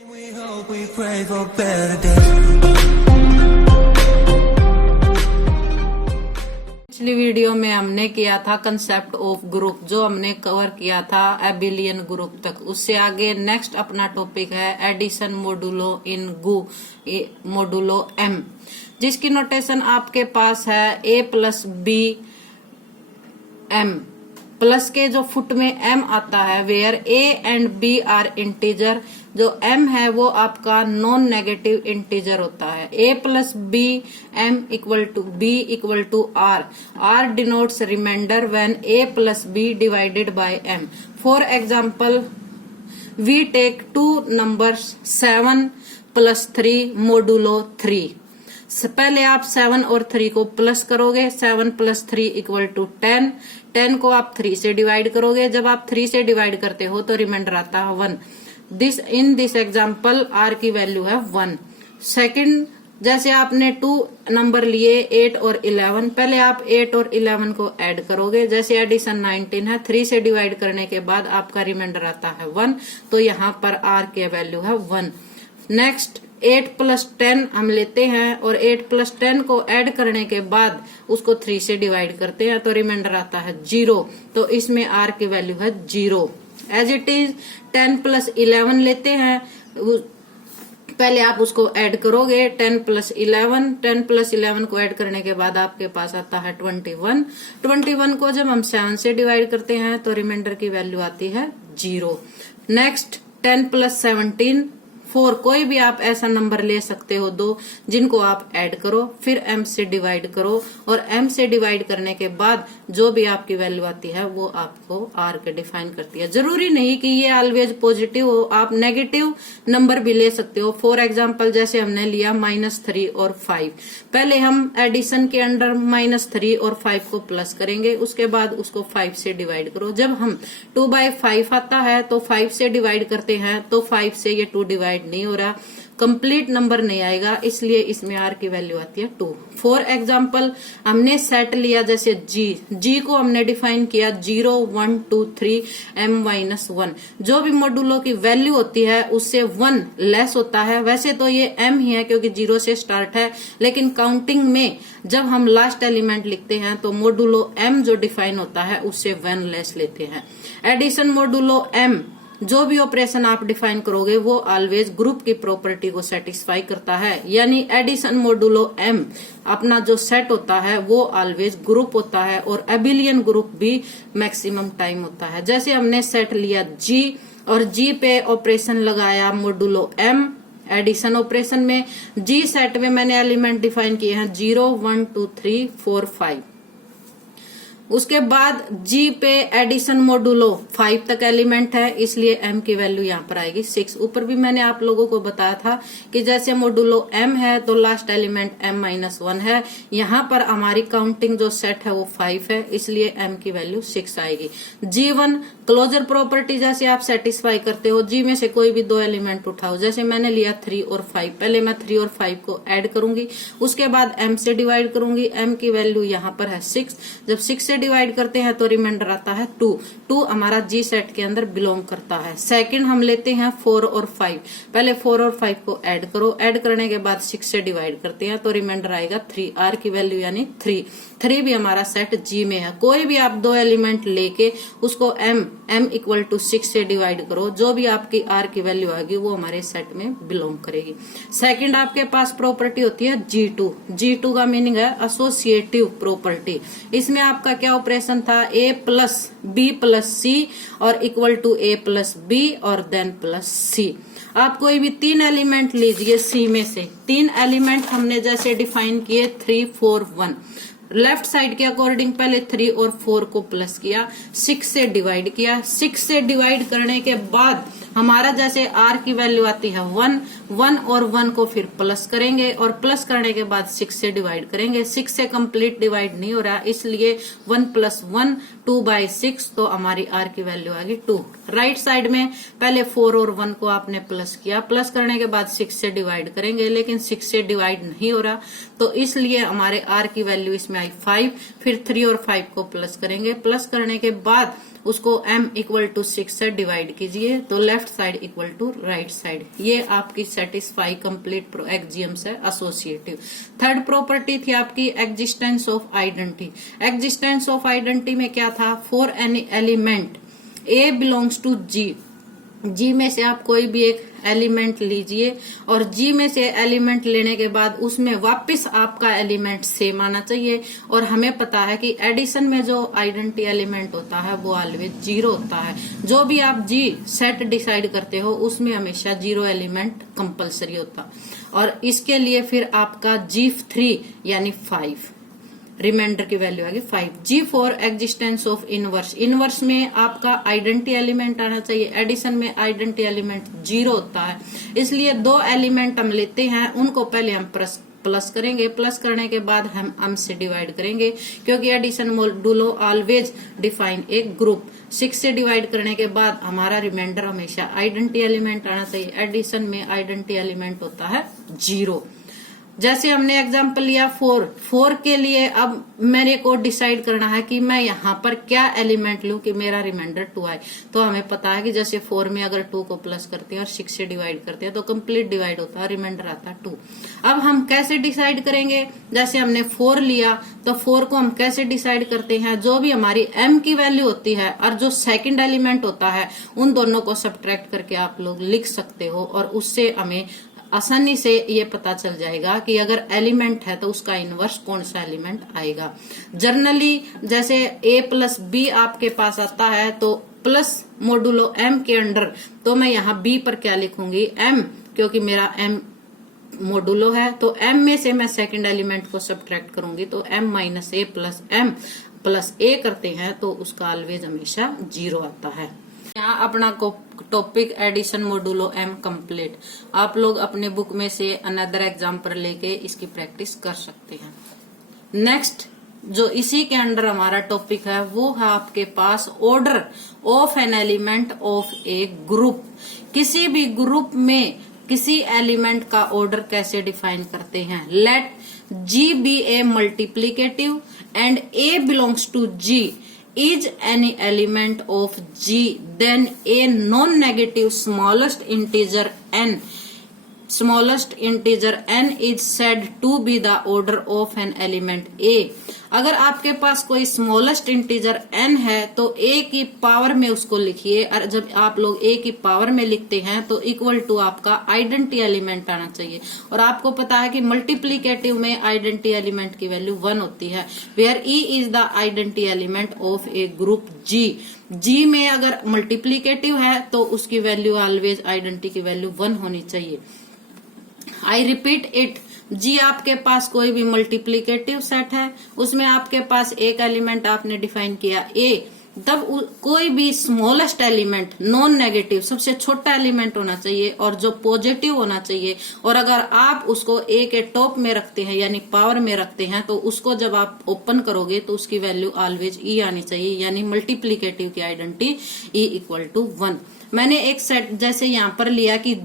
We hope we pray for better days. पिछली video में हमने किया था कंसेप्ट ऑफ ग्रुप, जो हमने कवर किया था एबिलियन ग्रुप तक। उससे आगे नेक्स्ट अपना टॉपिक है एडिशन मोडुलो इन गु मोडुलो एम, जिसकी नोटेशन आपके पास है a plus b m. Plus के जो फुट में m आता है, where a and b are integer, जो m है वो आपका नॉन नेगेटिव इंटीजर होता है। a plus b m equal to b equal to r। r denotes remainder when a plus b divided by m। For example we take two numbers 7 plus 3 modulo 3। पहले आप 7 और 3 को plus करोगे, 7 plus 3 equal to 10। 10 को आप 3 से divide करोगे, जब आप 3 से डिवाइड करते हो तो रिमाइंडर आता है 1। इन दिस एग्जाम्पल r की वैल्यू है 1। सेकंड, जैसे आपने 2 नंबर लिए 8 और 11, पहले आप 8 और 11 को ऐड करोगे। जैसे एडिशन 19 है, 3 से डिवाइड करने के बाद आपका रिमाइंडर आता है 1, तो यहाँ पर r की वैल्यू है 1। नेक्स्ट 8 प्लस 10 हम लेते हैं और 8 प्लस 10 को ऐड करने के बाद उसको 3 से डिवाइड करते हैं तो रिमाइंडर आता है 0, तो इसमें r की वैल्यू है 0। एज इट इज 10 प्लस 11 लेते हैं, पहले आप उसको ऐड करोगे 10 प्लस 11। 10 प्लस 11 को ऐड करने के बाद आपके पास आता है 21। 21 को जब हम 7 से डिवाइड करते हैं तो रिमाइंडर की वैल्यू आती है 0। नेक्स्ट 10 प्लस 17 4, कोई भी आप ऐसा नंबर ले सकते हो दो जिनको आप ऐड करो, फिर m से डिवाइड करो और m से डिवाइड करने के बाद जो भी आपकी वैल्यू आती है वो आपको r के डिफाइन करती है। जरूरी नहीं कि ये ऑलवेज पॉजिटिव हो, आप नेगेटिव नंबर भी ले सकते हो। फॉर एग्जांपल जैसे हमने लिया -3 और 5, पहले हम एडिशन के अंडर -3 और 5 को प्लस करेंगे, उसके बाद उसको 5 से डिवाइड करो। जब हम 2/5 आता है तो 5 से डिवाइड करते हैं तो 5 से ये 2 डिवाइड नहीं हो रहा, कंप्लीट नंबर नहीं आएगा, इसलिए इसमें r की वैल्यू आती है 2। फॉर एग्जाम्पल हमने सेट लिया जैसे g को हमने डिफाइन किया 0 1 2 3 m-1। जो भी मोडुलो की वैल्यू होती है उससे 1 लेस होता है। वैसे तो ये m ही है क्योंकि 0 से स्टार्ट है, लेकिन काउंटिंग में जब हम लास्ट एलिमेंट लिखते हैं तो मोडुलो m जो डिफाइन होता है उससे 1 लेस लेते हैं। एडिशन मोडुलो m, जो भी ऑपरेशन आप डिफाइन करोगे वो ऑलवेज ग्रुप की प्रॉपर्टी को सेटिस्फाई करता है, यानी एडिशन मोडुलो m अपना जो सेट होता है वो ऑलवेज ग्रुप होता है और एबिलियन ग्रुप भी मैक्सिमम टाइम होता है। जैसे हमने सेट लिया g और g पे ऑपरेशन लगाया मोडुलो m एडिशन ऑपरेशन में। g सेट में मैंने एलिमेंट डिफाइन किए हैं 0 1 2 3 4 5। उसके बाद g पे एडिशन मोडुलो 5 तक एलिमेंट है, इसलिए m की वैल्यू यहाँ पर आएगी 6। ऊपर भी मैंने आप लोगों को बताया था कि जैसे मोडुलो m है तो लास्ट एलिमेंट m-1 है। यहाँ पर हमारी काउंटिंग जो सेट है वो 5 है, इसलिए m की वैल्यू 6 आएगी। g1 क्लोजर प्रॉपर्टी जैसे आप सेटिस्फाई करते हो, g में से कोई भी 2 एलिमेंट उठाओ। जैसे मैंने लिया 3 और 5, पहले मैं 3 और 5 को ऐड करूंगी, उसके बाद m से डिवाइड करूंगी, m की वैल्यू यहाँ पर है 6। जब 6 से डिवाइड करते हैं तो रिमाइंडर आता है 2। 2 हमारा जी सेट के अंदर बिलोंग करता है। सेकंड हम लेते हैं 4 और 5, पहले 4 और 5 को ऐड करो, ऐड करने के बाद 6 से डिवाइड करते हैं तो रिमाइंडर आएगा 3। r की वैल्यू यानी 3। 3 भी हमारा सेट जी में है। कोई भी आप 2 एलिमेंट लेके उसको m इक्वल टू 6 से डिवाइड करो, जो भी आपकी r की वैल्यू आएगी वो हमारे सेट में बिलोंग करेगी। सेकंड आपके पास प्रॉपर्टी होती है g2। g2 का मीनिंग है एसोसिएटिव प्रॉपर्टी। इसमें आपका क्या ऑपरेशन था, a plus b plus c और equal to a plus b और देन प्लस c। आप कोई भी 3 एलिमेंट लीजिए c में से। 3 एलिमेंट हमने जैसे डिफाइन किए 3 4 1। लेफ्ट साइड के अकॉर्डिंग पहले 3 और 4 को प्लस किया, 6 से डिवाइड किया। 6 से डिवाइड करने के बाद हमारा जैसे r की वैल्यू आती है 1 और 1 को फिर प्लस करेंगे और प्लस करने के बाद 6 से डिवाइड करेंगे। 6 से कंप्लीट डिवाइड नहीं हो रहा, इसलिए 1 + 1 2/6, तो हमारी r की वैल्यू आ गई 2। राइट साइड में पहले 4 और 1 को आपने प्लस किया, प्लस करने के बाद 6 से डिवाइड करेंगे, लेकिन 6 से डिवाइड नहीं हो रहा, तो इसलिए हमारे r की वैल्यू इसमें आई 5। फिर 3 और 5 को प्लस करेंगे, प्लस करने के बाद उसको m इक्वल टू 6 से डिवाइड कीजिए तो left side equal to right side. ये आपकी सेटिस्फाई कंप्लीट एक्जियम से एसोसिएटिव। थर्ड प्रॉपर्टी थी आपकी existence of identity. Existence of identity में क्या था, for any element a belongs to G में से आप कोई भी एक एलिमेंट लीजिए और G में से एलिमेंट लेने के बाद उसमें वापस आपका एलिमेंट सेम आना चाहिए। और हमें पता है कि एडिशन में जो आइडेंटिटी एलिमेंट होता है वो ऑलवेज 0 होता है। जो भी आप G सेट डिसाइड करते हो उसमें हमेशा 0 एलिमेंट कंपलसरी होता। और इसके लिए फिर आपका G3 यानी 5, रिमाइंडर की वैल्यू आएगी 5। G for existence of inverse. Inverse में आपका आइडेंटिटी एलिमेंट आना चाहिए, एडिशन में आइडेंटिटी एलिमेंट 0 होता है। इसलिए 2 एलिमेंट हम लेते हैं, उनको पहले हम प्लस करेंगे, प्लस करने के बाद हम से डिवाइड करेंगे, क्योंकि एडिशन मोडुलो ऑलवेज डिफाइन एक ग्रुप। 6 से डिवाइड करने के बाद हमारा रिमाइंडर हमेशा आइडेंटिटी एलिमेंट आना चाहिए। एडिशन में आइडेंटिटी एलिमेंट होता है 0। जैसे हमने एग्जांपल लिया 4 के लिए अब मेरे को डिसाइड करना है कि मैं यहाँ पर क्या एलिमेंट लूं कि मेरा रिमाइंडर 2 आए। तो हमें पता है कि जैसे 4 में अगर 2 को प्लस करते हैं और 6 से डिवाइड करते हैं तो कंप्लीट डिवाइड होता है, रिमाइंडर आता है 2। अब हम कैसे डिसाइड करेंगे, जैसे हमने 4 लिया तो 4 को हम कैसे डिसाइड करते हैं, जो भी हमारी m की वैल्यू होती है और जो सेकंड एलिमेंट होता है उन दोनों को सब्ट्रैक्ट करके आप लोग लिख सकते हो और उससे हमें आसानी से ये पता चल जाएगा कि अगर एलिमेंट है तो उसका इनवर्स कौन सा एलिमेंट आएगा। जनरली जैसे a प्लस b आपके पास आता है तो प्लस मोडुलो m के अंडर, तो मैं यहाँ b पर क्या लिखूंगी, m, क्योंकि मेरा m मोडुलो है तो m में से मैं सेकंड एलिमेंट को सब्ट्रैक्ट करूंगी तो m minus a plus m plus a करते हैं तो उसका ऑलवेज हमेशा 0 आता है। यहाँ अपना topic addition modulo m complete. आप लोग अपने बुक में से अनदर एग्जाम्पल लेके इसकी प्रैक्टिस कर सकते हैं। नेक्स्ट जो इसी के अंडर हमारा टॉपिक है वो है आपके पास order of an element of a group. किसी भी ग्रुप में किसी एलिमेंट का ऑर्डर कैसे डिफाइन करते हैं। Let G be a multiplicative and A belongs to G is any element of G, then a non-negative smallest integer n is said to be the order of an element A। अगर आपके पास कोई smallest integer n है तो a की power में उसको लिखिए, और जब आप लोग a की पावर में लिखते हैं तो इक्वल टू आपका आइडेंटिटी एलिमेंट आना चाहिए। और आपको पता है कि मल्टीप्लीकेटिव में आइडेंटिटी एलिमेंट की वैल्यू 1 होती है, where e is the identity element of a group G। G में अगर मल्टीप्लीकेटिव है तो उसकी वैल्यू ऑलवेज आइडेंटिटी की वैल्यू 1 होनी चाहिए। आई रिपीट इट, G आपके पास कोई भी मल्टीप्लीकेटिव सेट है, उसमें आपके पास एक एलिमेंट आपने डिफाइन किया A, तब कोई भी स्मॉलेस्ट एलिमेंट नॉन नेगेटिव सबसे छोटा एलिमेंट होना चाहिए और जो पॉजिटिव होना चाहिए। और अगर आप उसको A के टॉप में रखते हैं यानी पावर में रखते हैं तो उसको जब आप ओपन करोगे तो उसकी वैल्यू ऑलवेज E आनी चाहिए, यानी मल्टीप्लीकेटिव की आइडेंटिटी E इक्वल टू 1। मैंने एक सेट जैसे यहाँ पर लिया कि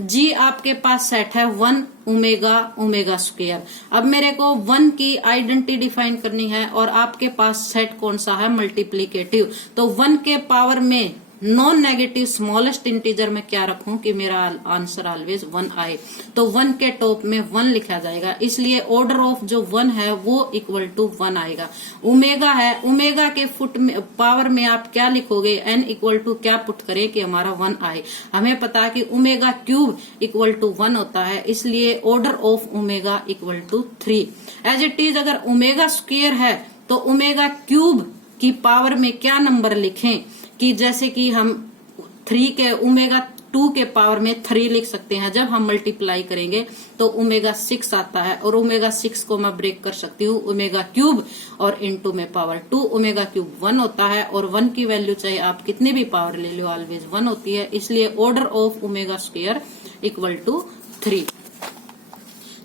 G आपके पास सेट है 1 ओमेगा स्क्वायर। अब मेरे को 1 की आइडेंटिटी डिफाइन करनी है और आपके पास सेट कौन सा है, मल्टीप्लीकेटिव। तो 1 के पावर में नॉन नेगेटिव स्मॉलेस्ट इंटीजर में क्या रखूं कि मेरा आंसर ऑलवेज 1 आए, तो 1 के टॉप में 1 लिखा जाएगा। इसलिए ऑर्डर ऑफ जो 1 है वो इक्वल टू 1 आएगा। ओमेगा है, ओमेगा के फुट में पावर में आप क्या लिखोगे, n इक्वल टू क्या पुट करें कि हमारा 1 आए। हमें पता है कि ओमेगा क्यूब इक्वल टू 1 होता है, इसलिए order of omega equal to 3। As it is अगर ओमेगा स्क्वायर है तो ओमेगा क्यूब की पावर में क्या नंबर लिखें कि जैसे कि हम 3 के ओमेगा 2 के पावर में 3 लिख सकते हैं। जब हम मल्टीप्लाई करेंगे तो ओमेगा 6 आता है और ओमेगा 6 को मैं ब्रेक कर सकती हूँ ओमेगा क्यूब और इनटू में पावर 2। ओमेगा क्यूब 1 होता है और 1 की वैल्यू चाहे आप कितनी भी पावर ले लो ऑलवेज 1 होती है, इसलिए order of omega square equal to 3।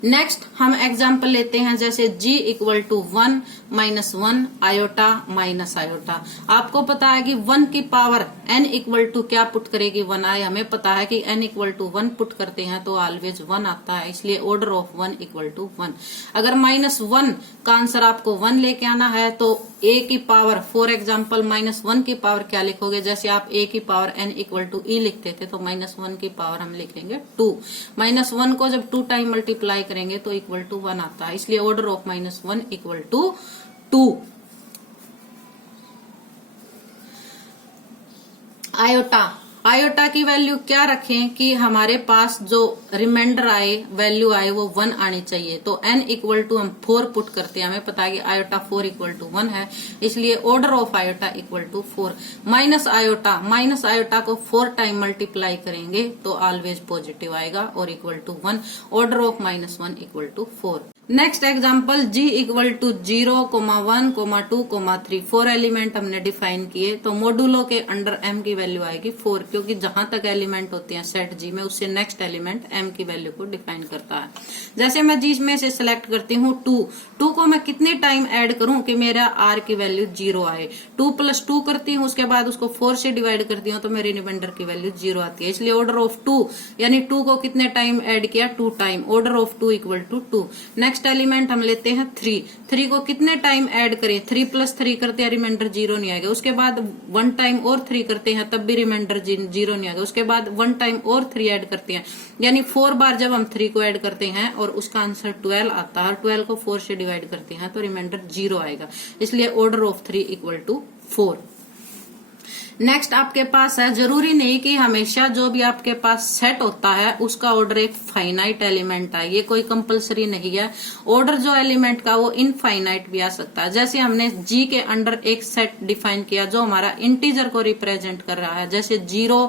Next हम एग्जाम्पल लेते हैं जैसे G equal to 1 -1 iota minus iota. आपको पता है कि 1 की पावर n इक्वल टू क्या पुट करेगी, 1 आए। हमें पता है कि n इक्वल टू 1 पुट करते हैं तो ऑलवेज 1 आता है, इसलिए ऑर्डर ऑफ 1 इक्वल टू 1। अगर -1 का आंसर आपको 1 लेके आना है तो a की पावर, फॉर एग्जाम्पल -1 की पावर क्या लिखोगे, जैसे आप a की power n equal to e लिखते थे तो -1 की पावर हम लिखेंगे 2। -1 को जब 2 टाइम मल्टीप्लाई करेंगे तो इक्वल टू 1 आता है, इसलिए order of -1 equal to 2। Iota की वैल्यू क्या रखें कि हमारे पास जो रिमाइंडर आए, वैल्यू आए, वो 1 आनी चाहिए। तो n इक्वल टू हम 4 पुट करते हैं, हमें पता है कि आयोटा 4 इक्वल टू 1 है, इसलिए order of iota equal to 4। Minus iota को 4 टाइम मल्टीप्लाई करेंगे तो ऑलवेज पॉजिटिव आएगा और equal to 1। Order of -1 equal to 4। Next example g equal to 0, 1, 2, 3 4 element हमने डिफाइन किए। तो मॉडुलो के अंडर m की वैल्यू आएगी 4, क्योंकि जहां तक एलिमेंट होते हैं सेट g में उससे नेक्स्ट एलिमेंट m की वैल्यू को डिफाइन करता है। जैसे मैं g में से सिलेक्ट करती हूँ 2 को मैं कितने टाइम ऐड करूं कि मेरा r की वैल्यू 0 आए। 2 + 2 करती हूँ, उसके बाद उसको 4 से डिवाइड करती हूँ तो मेरी रिमाइंडर की वैल्यू 0 आती है, इसलिए ऑर्डर ऑफ 2 यानी 2 को कितने टाइम ऐड किया, 2 time. Order of 2 equal to 2। Next element हम लेते हैं 3 को कितने टाइम ऐड करें, 3 + 3 करते हैं रिमाइंडर 0 नहीं आएगा। उसके बाद 1 टाइम और 3 करते हैं तब भी रिमाइंडर 0 नहीं आएगा। उसके बाद 1 टाइम और 3 ऐड करते हैं, यानी 4 बार जब हम 3 को ऐड करते हैं और उसका आंसर 12 आता है, 12 को 4 से डिवाइड करते हैं तो रिमाइंडर 0 आएगा, इसलिए order of 3 equal to 4। Next आपके पास है, जरूरी नहीं कि हमेशा जो भी आपके पास सेट होता है उसका ऑर्डर एक फाइनाइट एलिमेंट है, ये कोई कंपलसरी नहीं है। ऑर्डर जो एलिमेंट का वो इनफाइनाइट भी आ सकता है। जैसे हमने जी के अंडर एक सेट डिफाइन किया जो हमारा इंटीजर को रिप्रेजेंट कर रहा है, जैसे 0,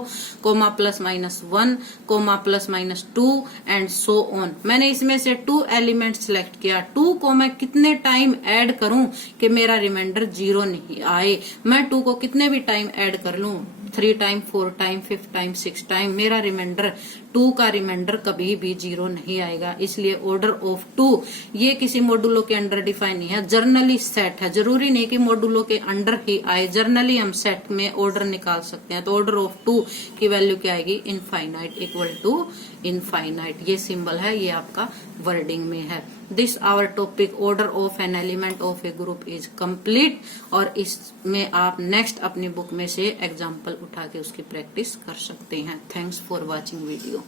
±1, ±2 एंड सो ऑन। मैंने इसमें से 2 एलिमेंट सिलेक्ट किया। 2 को मैं कितने टाइम ऐड करूं कि मेरा रिमाइंडर 0 नहीं आए। मैं 2 को कितने भी टाइम ऐड कर लूं, 3 टाइम, 4 टाइम, 5 टाइम, 6 टाइम, मेरा रिमाइंडर 2 का रिमाइंडर कभी भी 0 नहीं आएगा। इसलिए ऑर्डर ऑफ 2 ये किसी मॉडुलो के अंडर डिफाइन नहीं है, जर्नली सेट है। जरूरी नहीं कि मॉडुलो के अंडर ही आए, जर्नली हम सेट में ऑर्डर निकाल सकते हैं। तो ऑर्डर ऑफ 2 की वैल्यू क्या आएगी, इनफाइनाइट, इक्वल टू इनफाइनाइट। ये सिंबल है, ये आपका वर्डिंग में है। This our topic order of an element of a group is complete. और इसमें आप नेक्स्ट अपनी बुक में से एग्जाम्पल उठा के उसकी प्रैक्टिस कर सकते हैं। Thanks for watching video.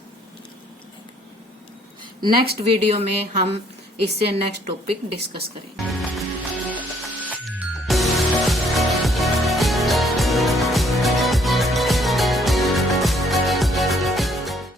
Next video में हम इससे नेक्स्ट टॉपिक डिस्कस करेंगे।